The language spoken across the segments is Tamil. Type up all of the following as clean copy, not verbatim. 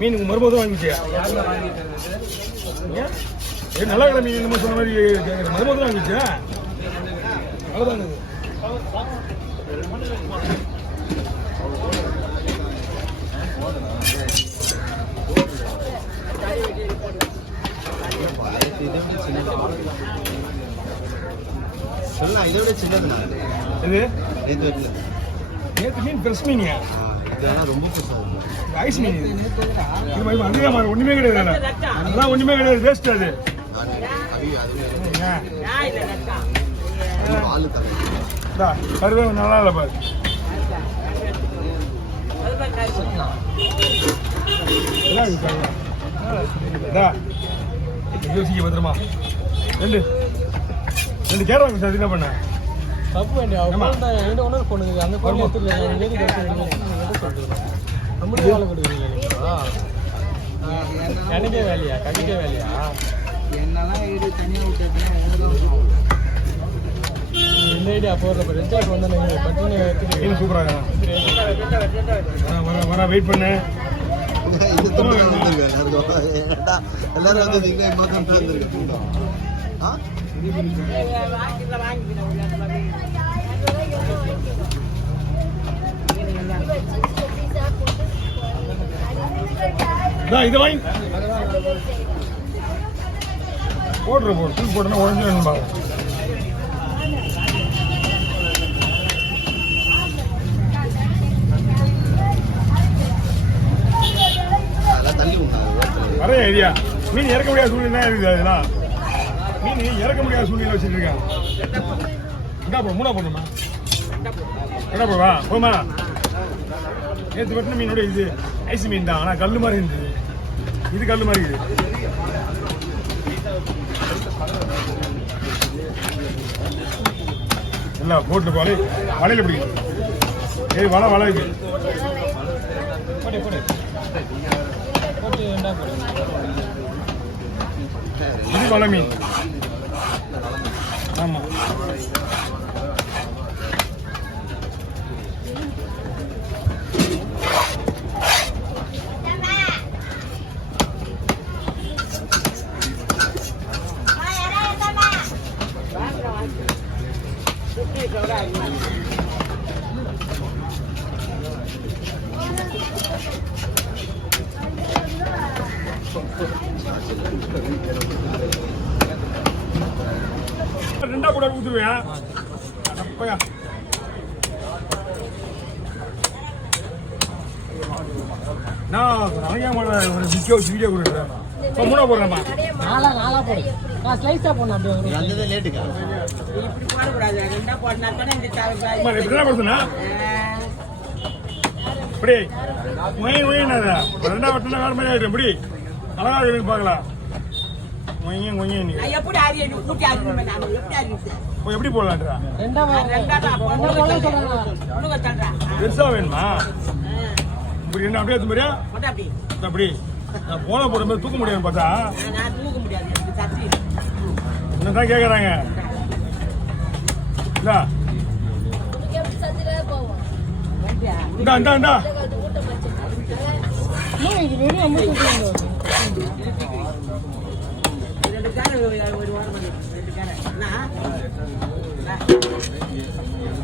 மீன் மறுபோது வாங்கிச்சியா நல்லா கடை மீன் நம்ம சொன்ன மாதிரி மறுபோது வாங்கிச்சியா அவ்வளோதாங்க இதை விட சின்னதுண்ணா இது நேற்று மீன் ஃப்ரெஷ் மீனியா இதெல்லாம் ரொம்ப பெருசாக ஐஸ் மீன் அதுதான் மாதிரி ஒன்றுமே கிடையாது அதெல்லாம் ஒன்றுமே கிடையாது வேஸ்ட் அது கருவே நல்லா இல்லை பாரு யோசிக்க பத்திரமா ரெண்டு கேரளா சார் என்ன பண்ண தப்பு வேண்டிய என்கிட்ட ஒன்று பொண்ணுங்க அந்த பொண்ணு நம்மளுக்கு வேலை கொடுக்குறீங்க எனக்கே வேலையா கண்டிக்கே வேலையா என்னெல்லாம் தனியாக விட்டு இந்த ஐடியா போடுறப்ப ரெஜாக்ட் வந்தானே பட்டினி சூப்பராக வர வெயிட் பண்ணு எல்லாரும் வந்து வந்துருக்கேன் இதை வாங்கி போடுற தூக்கி போட்டோன்னா உடஞ்சிருப்பா வர ஐடியா மீன் இறக்க முடியாத சூழ்நிலை இருக்குது அதெல்லாம் மீன் இறக்க முடியாத சூழ்நிலை வச்சுருக்கேன் என்ன போ மூணா போடணுமா என்ன போவா போமா நேற்று வெட்டின மீனோட இது ஐஸ் மீன் தான் ஆனால் கல் மாதிரி இருந்தது இது கல் மாதிரி இருக்குது எல்லாம் போட்டு போலே வலையில் பிடிக்கும் வலை இது இது வலை மீன் ஆமாம் ரெண்டா கூட ஊத்துருவேன் அப்பயா நான் ஒரு வீடியோ கொடுக்குறேன் மூணா போடுறேன்ப்பா நாலா போடு நான் ஸ்லைஸா போடணும் அப்படியே நல்லதே லேட்டுக்கா இப்படி போடக்கூடாது ரெண்டா போடனா தானே இந்த என்ன பண்ணுனா இப்படி ரெண்டா வட்டினா வேற மாதிரி ஆயிடும் இப்படி அழகா இருக்கு பார்க்கலாம் எப்படி ஆரிய கூட்டி ஆரியணும் நான் எப்படி ஆரிச்சு எப்படி போடலாம்டா பெருசா வேணுமா இப்படி என்ன அப்படியே எடுத்து மாதிரியா அப்படி நான் போன போற மாதிரி தூக்க முடியாது பார்த்தா நான் தூக்க முடியாது என்னதான் கேக்குறாங்க இந்தா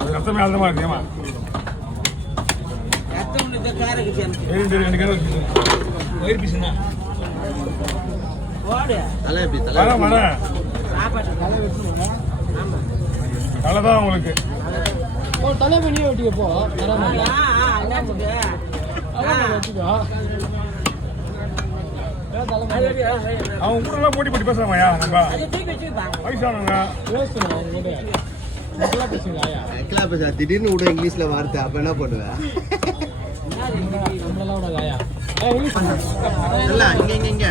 ரத்தமே அழுத்தமா இருக்குமா ரெண்டு கேரட் வயிறு பீஸுண்ணா தலைதான் உங்களுக்கு தலை வெளியே வெட்டிக்க போ அவன் கூட போட்டி போட்டி பேசலாமாயா நம்ம வயசானவங்க திடீர்னு விட இங்கிலீஷ்ல வார்த்தை அப்ப என்ன பண்ணுவேன் இங்க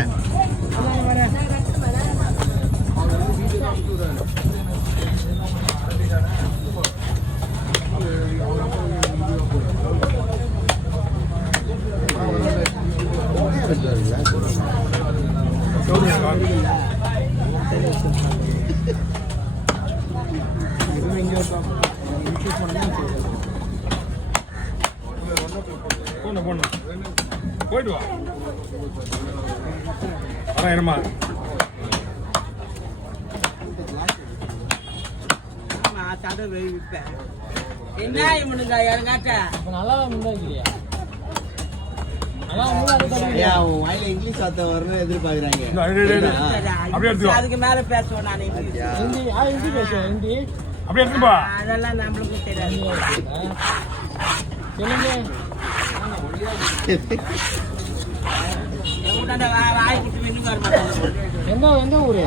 பீஸ் பண்ணி போடணும் போயிட்டு வா வரேன் இருமா நான் தடவை வைப்பேன் என்ன இவனுங்க இறங்காட்ட இப்போ நல்லா முன்னாடி இல்லையா நல்லா முன்னாடி ஐயா அவன் வாயில இங்கிலீஷ் வார்த்தை வரணும்னு எதிர்பார்க்குறாங்க. அப்படியே எடுத்துக்கோ அதுக்கு மேல பேசுவேன் நான் இங்கிலீஷ். ஹிந்தி ஹிந்தி பேசுவேன் ஹிந்தி அப்படியே எடுத்துப்பா அதெல்லாம் நம்மளுக்கு தெரியாது. சொல்லுங்க உடனே வாய் விட்டு வெண்ணு வர மாட்டாங்க. எந்த ஊரு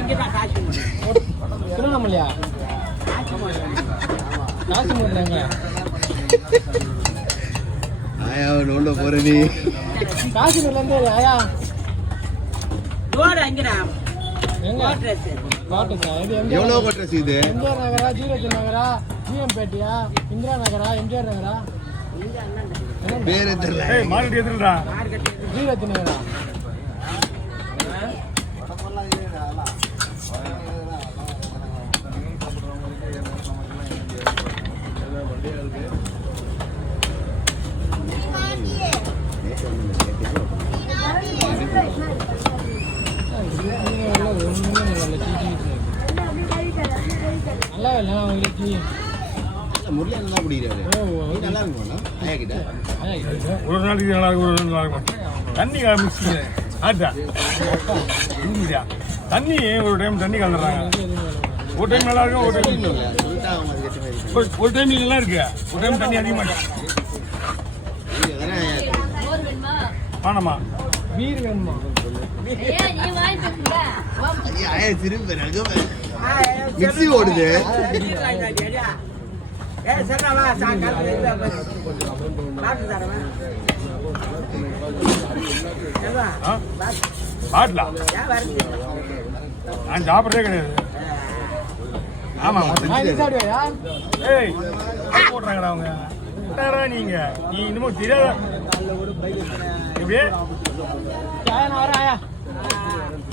இங்கதான் காசு திருவண்ணாமலையா காசு போட்டுறாங்க ஆயா நோண்ட போற நீ. காசிமேர்லேருந்து ஆயா ரோடு அங்கடா எங்க கோட்ரஸ். கோட்டை இது எவ்வளோ கோட்ரஸ் இது? எம்ஜிஆர் நகரா ஜீரத் நகரா ஜிஎம்பேட்டியா இந்திரா நகரா எம்ஜிஆர் நகரா பேரு தெரியல. ஏய் மார்க்கெட் எதுடா மார்க்கெட் ஜீரத் நகரா நல்லா இல்லை அவங்களுக்கு முரளியா நல்லா குடிக்கிறாரு. நீ நல்லா இருக்குமா ஐயா கிட்ட? ஒரு நாளைக்கு நல்லா இருக்கும் ஒரு நாள் நல்லா இருக்கும் தண்ணி மிக்ஸ் ஆட்டா இல்லையா தண்ணி ஒரு டைம் தண்ணி கலந்துடுறாங்க ஒரு டைம் நல்லா இருக்கும் ஒரு டைம் இல்ல, சொல்லிட்டா அவங்க அதுக்கேற்ற மாதிரி இருக்கு. ஒரு டைம் நல்லா இருக்கு ஒரு டைம் தண்ணி அதிகமாக இங்க வரேன் ஐயா. ஆனமா பீர் வேணுமா ஐயா ஐயா திரும்ப ரகமே. மிக்ஸி ஓடுது. சரணா சாயங்காலம் பாட்டு தரவன் பாட்டிலா ஏன் வருது நான் சாப்பிட்றதே கிடையாது ஆமா சாப்பிடுவாயா ஏய் போடுறாங்கடா அவங்க என்னடா நீங்க நீ இன்னமும் தெரியாத எப்படியே ஆயா நான் வரேன் ஆயா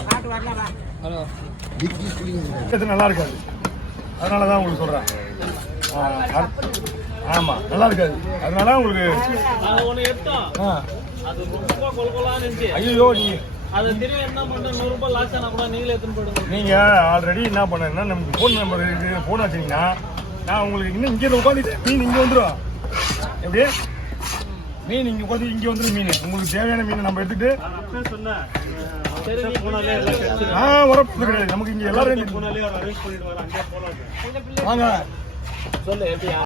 பாட்டு வரலாம் ஹலோ டிக்கி குடிங்க. இது நல்லா இருக்காது அதனால தான் உங்களுக்கு சொல்கிறேன் ஆமாம் நல்லா இருக்காது அதனால உங்களுக்கு ஒன்று எடுத்தோம் ஆ அது ரொம்ப கொலகொலான்னு இருந்துச்சு ஐயோ நீ அதை திரும்பி என்ன பண்ணுறேன் 100 ரூபாய் லாஸ் ஆனால் கூட நீங்களே எடுத்துன்னு போயிடுங்க நீங்கள் ஆல்ரெடி என்ன பண்ணீங்கன்னா நமக்கு ஃபோன் நம்பர் இருக்குது ஃபோன் வச்சிங்கன்னா நான் உங்களுக்கு இன்னும் இங்கே உட்காந்துட்டு மீன் இங்கே வந்துடும் எப்படி மீன் இங்கே உட்காந்து இங்கே வந்துடும் மீன் உங்களுக்கு தேவையான மீனை நம்ம எடுத்துட்டு சொன்னேன் சரி போனாலே எல்லாம் வரப்பு கிடையாது நமக்கு இங்கே எல்லாரும் வாங்க சொல்லு எப்படி